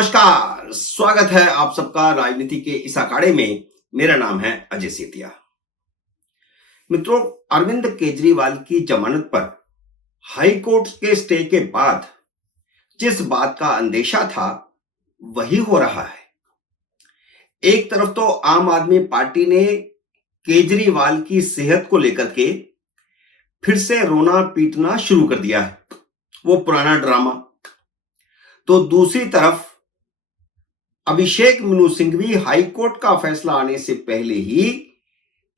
नमस्कार, स्वागत है आप सबका राजनीति के इस अखाड़े में। मेरा नाम है अजय सेतिया। मित्रों, अरविंद केजरीवाल की जमानत पर हाई कोर्ट के स्टे के बाद जिस बात का अंदेशा था वही हो रहा है। एक तरफ तो आम आदमी पार्टी ने केजरीवाल की सेहत को लेकर के फिर से रोना पीटना शुरू कर दिया है, वो पुराना ड्रामा। तो दूसरी तरफ अभिषेक मनु सिंघवी हाई कोर्ट का फैसला आने से पहले ही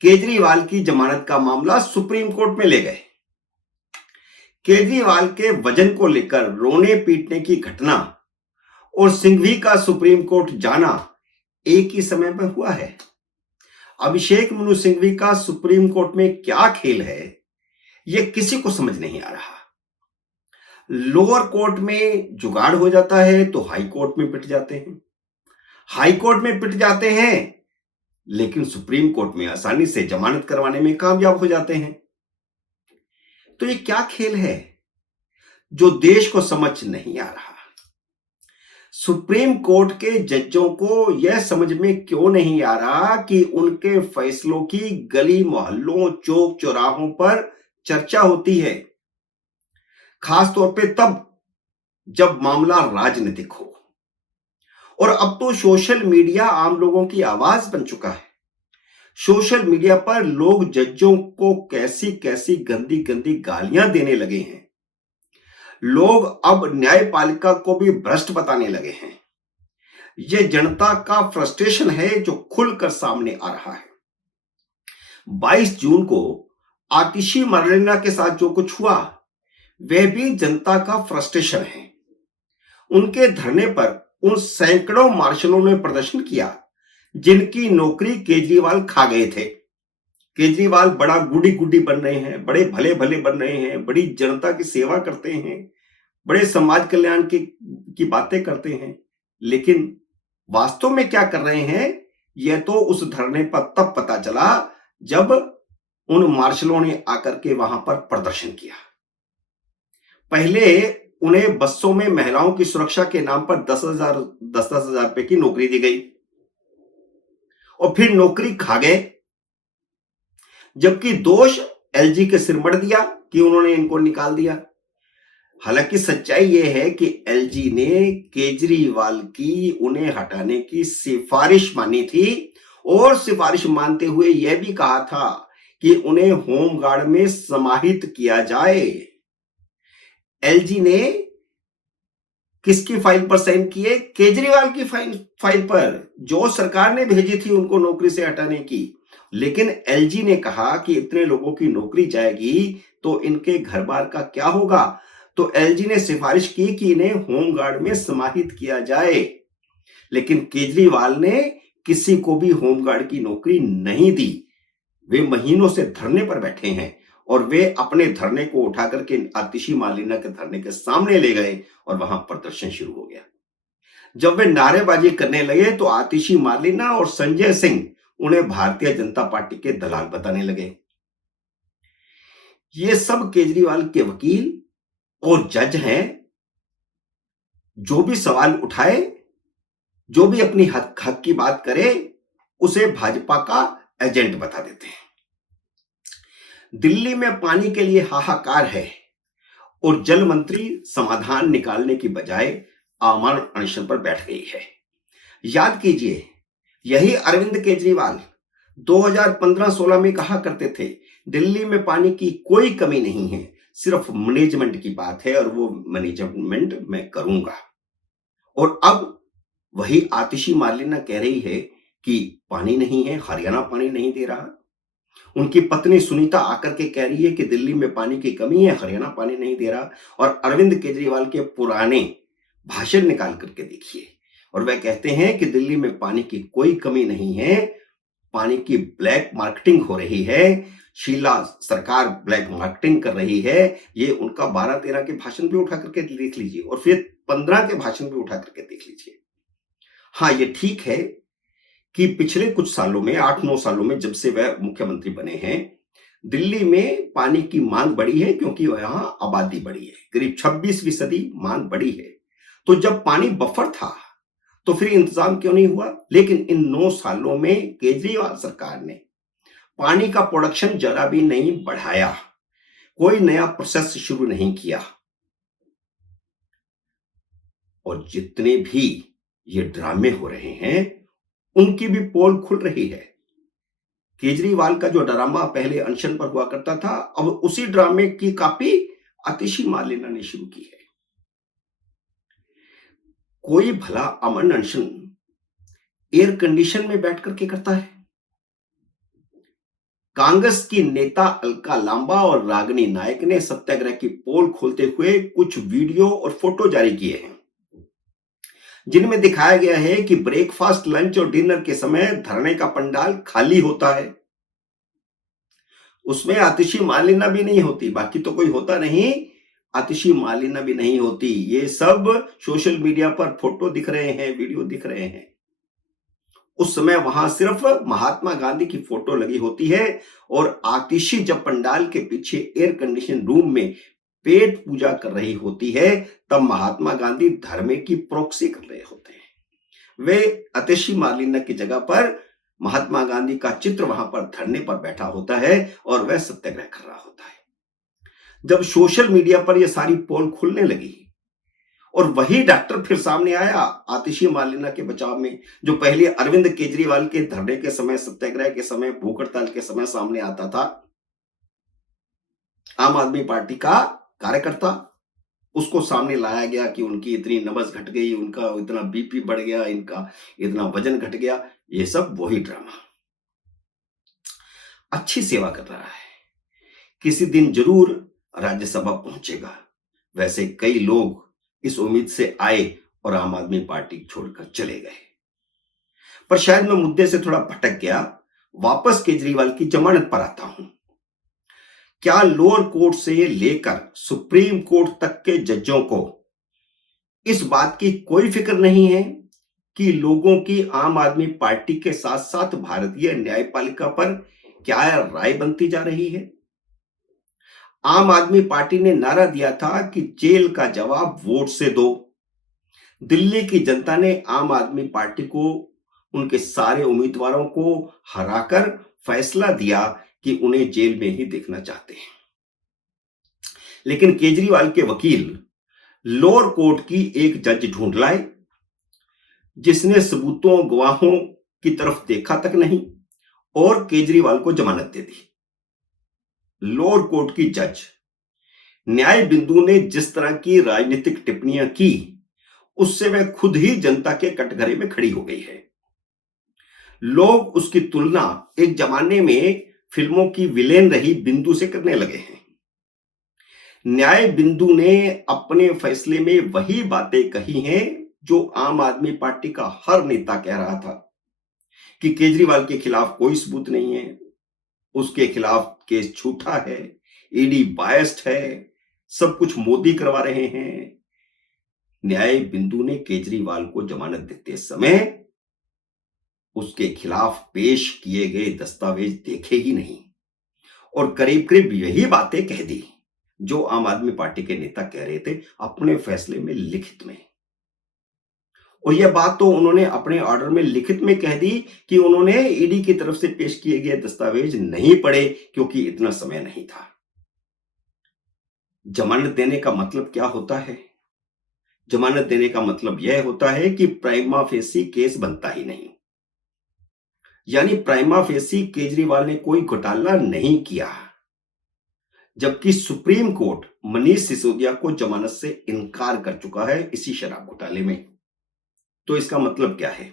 केजरीवाल की जमानत का मामला सुप्रीम कोर्ट में ले गए। केजरीवाल के वजन को लेकर रोने पीटने की घटना और सिंघवी का सुप्रीम कोर्ट जाना एक ही समय पर हुआ है। अभिषेक मनु सिंघवी का सुप्रीम कोर्ट में क्या खेल है, यह किसी को समझ नहीं आ रहा। लोअर कोर्ट में जुगाड़ हो जाता है तो हाई कोर्ट में पिट जाते हैं, हाई कोर्ट में पिट जाते हैं लेकिन सुप्रीम कोर्ट में आसानी से जमानत करवाने में कामयाब हो जाते हैं। तो ये क्या खेल है जो देश को समझ नहीं आ रहा। सुप्रीम कोर्ट के जजों को यह समझ में क्यों नहीं आ रहा कि उनके फैसलों की गली मोहल्लों चौक चौराहों पर चर्चा होती है, खास तौर पे तब जब मामला राजनीतिक हो। और अब तो सोशल मीडिया आम लोगों की आवाज बन चुका है। सोशल मीडिया पर लोग जजों को कैसी कैसी गंदी गंदी गालियां देने लगे हैं। लोग अब न्यायपालिका को भी भ्रष्ट बताने लगे हैं। यह जनता का फ्रस्ट्रेशन है जो खुलकर सामने आ रहा है। 22 जून को आतिशी मरलेना के साथ जो कुछ हुआ वह भी जनता का फ्रस्ट्रेशन है। उनके धरने पर उन सैकड़ों मार्शलों ने प्रदर्शन किया जिनकी नौकरी केजरीवाल खा गए थे। केजरीवाल बड़ा गुडी गुडी बन रहे हैं, बड़े भले भले बन रहे हैं, बड़ी जनता की सेवा करते हैं, बड़े समाज कल्याण की बातें करते हैं, लेकिन वास्तव में क्या कर रहे हैं यह तो उस धरने पर तब पता चला जब उन मार्शलों ने आकर के वहां पर प्रदर्शन किया। पहले उन्हें बसों में महिलाओं की सुरक्षा के नाम पर 10,000 रुपए की नौकरी दी गई और फिर नौकरी खा गए, जबकि दोष एलजी के सिर मढ़ दिया कि उन्होंने इनको निकाल दिया। हालांकि सच्चाई यह है कि एलजी ने केजरीवाल की उन्हें हटाने की सिफारिश मानी थी और सिफारिश मानते हुए यह भी कहा था कि उन्हें होमगार्ड में समाहित किया जाए। एलजी ने किसकी फाइल पर साइन किए? केजरीवाल की फाइल पर, जो सरकार ने भेजी थी उनको नौकरी से हटाने की। लेकिन एलजी ने कहा कि इतने लोगों की नौकरी जाएगी तो इनके घर बार का क्या होगा। तो एलजी ने सिफारिश की कि इन्हें होमगार्ड में समाहित किया जाए, लेकिन केजरीवाल ने किसी को भी होमगार्ड की नौकरी नहीं दी। वे महीनों से धरने पर बैठे हैं और वे अपने धरने को उठा करके आतिशी मार्लेना के धरने के सामने ले गए और वहां प्रदर्शन शुरू हो गया। जब वे नारेबाजी करने लगे तो आतिशी मार्लेना और संजय सिंह उन्हें भारतीय जनता पार्टी के दलाल बताने लगे। ये सब केजरीवाल के वकील और जज हैं। जो भी सवाल उठाए, जो भी अपनी हक की बात करे, उसे भाजपा का एजेंट बता देते हैं। दिल्ली में पानी के लिए हाहाकार है और जल मंत्री समाधान निकालने की बजाय आमरण अनशन पर बैठ गई है। याद कीजिए, यही अरविंद केजरीवाल 2015-16 में कहा करते थे दिल्ली में पानी की कोई कमी नहीं है, सिर्फ मैनेजमेंट की बात है और वो मैनेजमेंट मैं करूंगा। और अब वही आतिशी मार्लेना कह रही है कि पानी नहीं है, हरियाणा पानी नहीं दे रहा। उनकी पत्नी सुनीता आकर के कह रही है कि दिल्ली में पानी की कमी है, हरियाणा पानी नहीं दे रहा। और अरविंद केजरीवाल के पुराने भाषण निकाल करके देखिए और वह कहते हैं कि दिल्ली में पानी की कोई कमी नहीं है, पानी की ब्लैक मार्केटिंग हो रही है, शीला सरकार ब्लैक मार्केटिंग कर रही है। ये उनका 12-13 के भाषण भी उठा करके देख लीजिए और फिर 15 के भाषण भी उठा करके देख लीजिए। हाँ, ये ठीक है कि पिछले कुछ सालों में, 8-9 सालों में, जब से वह मुख्यमंत्री बने हैं, दिल्ली में पानी की मांग बढ़ी है क्योंकि यहां आबादी बढ़ी है। करीब 26% मांग बढ़ी है। तो जब पानी बफर था तो फिर इंतजाम क्यों नहीं हुआ? लेकिन इन 9 सालों में केजरीवाल सरकार ने पानी का प्रोडक्शन जरा भी नहीं बढ़ाया, कोई नया प्रोसेस शुरू नहीं किया। और जितने भी ये ड्रामे हो रहे हैं, उनकी भी पोल खुल रही है। केजरीवाल का जो ड्रामा पहले अनशन पर हुआ करता था, अब उसी ड्रामे की कॉपी आतिशी मार्लेना ने शुरू की है। कोई भला अमन अनशन एयर कंडीशन में बैठ करके करता है? कांग्रेस की नेता अलका लांबा और रागिनी नायक ने सत्याग्रह की पोल खोलते हुए कुछ वीडियो और फोटो जारी किए हैं, जिनमें दिखाया गया है कि ब्रेकफास्ट, लंच और डिनर के समय धरने का पंडाल खाली होता है। उसमें आतिशी मार्लेना भी नहीं होती, बाकी तो कोई होता नहीं, आतिशी मार्लेना भी नहीं होती। ये सब सोशल मीडिया पर फोटो दिख रहे हैं, वीडियो दिख रहे हैं। उस समय वहां सिर्फ महात्मा गांधी की फोटो लगी होती है और आतिशी जब पंडाल के पीछे एयर कंडीशन रूम में पेट पूजा कर रही होती है, तब महात्मा गांधी धर्मे की प्रॉक्सी कर रहे होते हैं। वे आतिशी मार्लेना की जगह पर महात्मा गांधी का चित्र वहां पर धरने पर बैठा होता है और वह सत्याग्रह कर रहा होता है। जब सोशल मीडिया पर यह सारी पोल खुलने लगी और वही डॉक्टर फिर सामने आया आतिशी मार्लेना के बचाव में, जो पहले अरविंद केजरीवाल के धरने के समय, सत्याग्रह के समय, भूख हड़ताल के समय सामने आता था, आम आदमी पार्टी का कार्यकर्ता, उसको सामने लाया गया कि उनकी इतनी नब्ज घट गई, उनका इतना बीपी बढ़ गया, इनका इतना वजन घट गया। ये सब वही ड्रामा। अच्छी सेवा कर रहा है, किसी दिन जरूर राज्यसभा पहुंचेगा। वैसे कई लोग इस उम्मीद से आए और आम आदमी पार्टी छोड़कर चले गए। पर शायद मैं मुद्दे से थोड़ा भटक गया। वापस केजरीवाल की जमानत पर आता हूं। क्या लोअर कोर्ट से लेकर सुप्रीम कोर्ट तक के जजों को इस बात की कोई फिक्र नहीं है कि लोगों की आम आदमी पार्टी के साथ साथ भारतीय न्यायपालिका पर क्या राय बनती जा रही है? आम आदमी पार्टी ने नारा दिया था कि जेल का जवाब वोट से दो। दिल्ली की जनता ने आम आदमी पार्टी को, उनके सारे उम्मीदवारों को हराकर फैसला दिया कि उन्हें जेल में ही देखना चाहते हैं। लेकिन केजरीवाल के वकील लोअर कोर्ट की एक जज ढूंढ लाए, जिसने सबूतों, गवाहों की तरफ देखा तक नहीं और केजरीवाल को जमानत दे दी। लोअर कोर्ट की जज न्याय बिंदु ने जिस तरह की राजनीतिक टिप्पणियां की, उससे वह खुद ही जनता के कटघरे में खड़ी हो गई है। लोग उसकी तुलना एक जमाने में फिल्मों की विलेन रही बिंदु से करने लगे हैं। न्याय बिंदु ने अपने फैसले में वही बातें कही हैं जो आम आदमी पार्टी का हर नेता कह रहा था कि केजरीवाल के खिलाफ कोई सबूत नहीं है, उसके खिलाफ केस झूठा है, ईडी बायस्ड है, सब कुछ मोदी करवा रहे हैं। न्याय बिंदु ने केजरीवाल को जमानत देते समय उसके खिलाफ पेश किए गए दस्तावेज देखे ही नहीं और करीब करीब यही बातें कह दी जो आम आदमी पार्टी के नेता कह रहे थे अपने फैसले में लिखित में। और यह बात तो उन्होंने अपने ऑर्डर में लिखित में कह दी कि उन्होंने ईडी की तरफ से पेश किए गए दस्तावेज नहीं पढ़े क्योंकि इतना समय नहीं था। जमानत देने का मतलब क्या होता है? जमानत देने का मतलब यह होता है कि प्राइमा फेसी केस बनता ही नहीं, यानी प्राइमा फेसी केजरीवाल ने कोई घोटाला नहीं किया, जबकि सुप्रीम कोर्ट मनीष सिसोदिया को जमानत से इनकार कर चुका है इसी शराब घोटाले में। तो इसका मतलब क्या है?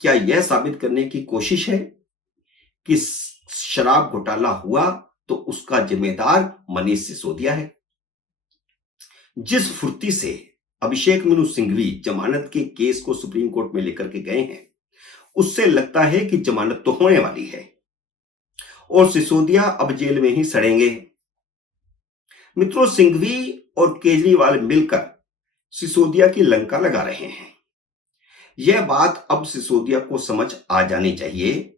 क्या यह साबित करने की कोशिश है कि शराब घोटाला हुआ तो उसका जिम्मेदार मनीष सिसोदिया है? जिस फुर्ती से अभिषेक मनु सिंघवी जमानत के केस को सुप्रीम कोर्ट में लेकर के गए हैं, उससे लगता है कि जमानत तो होने वाली है और सिसोदिया अब जेल में ही सड़ेंगे। मित्रों, सिंघवी और केजरीवाल मिलकर सिसोदिया की लंका लगा रहे हैं। यह बात अब सिसोदिया को समझ आ जानी चाहिए।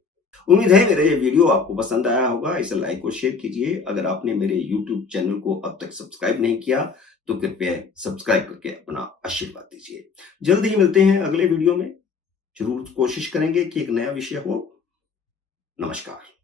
उम्मीद है मेरा ये वीडियो आपको पसंद आया होगा। इसे लाइक और शेयर कीजिए। अगर आपने मेरे YouTube चैनल को अब तक सब्सक्राइब नहीं किया तो कृपया सब्सक्राइब करके अपना आशीर्वाद दीजिए। जल्द ही मिलते हैं अगले वीडियो में। जरूर कोशिश करेंगे कि एक नया विषय हो। नमस्कार।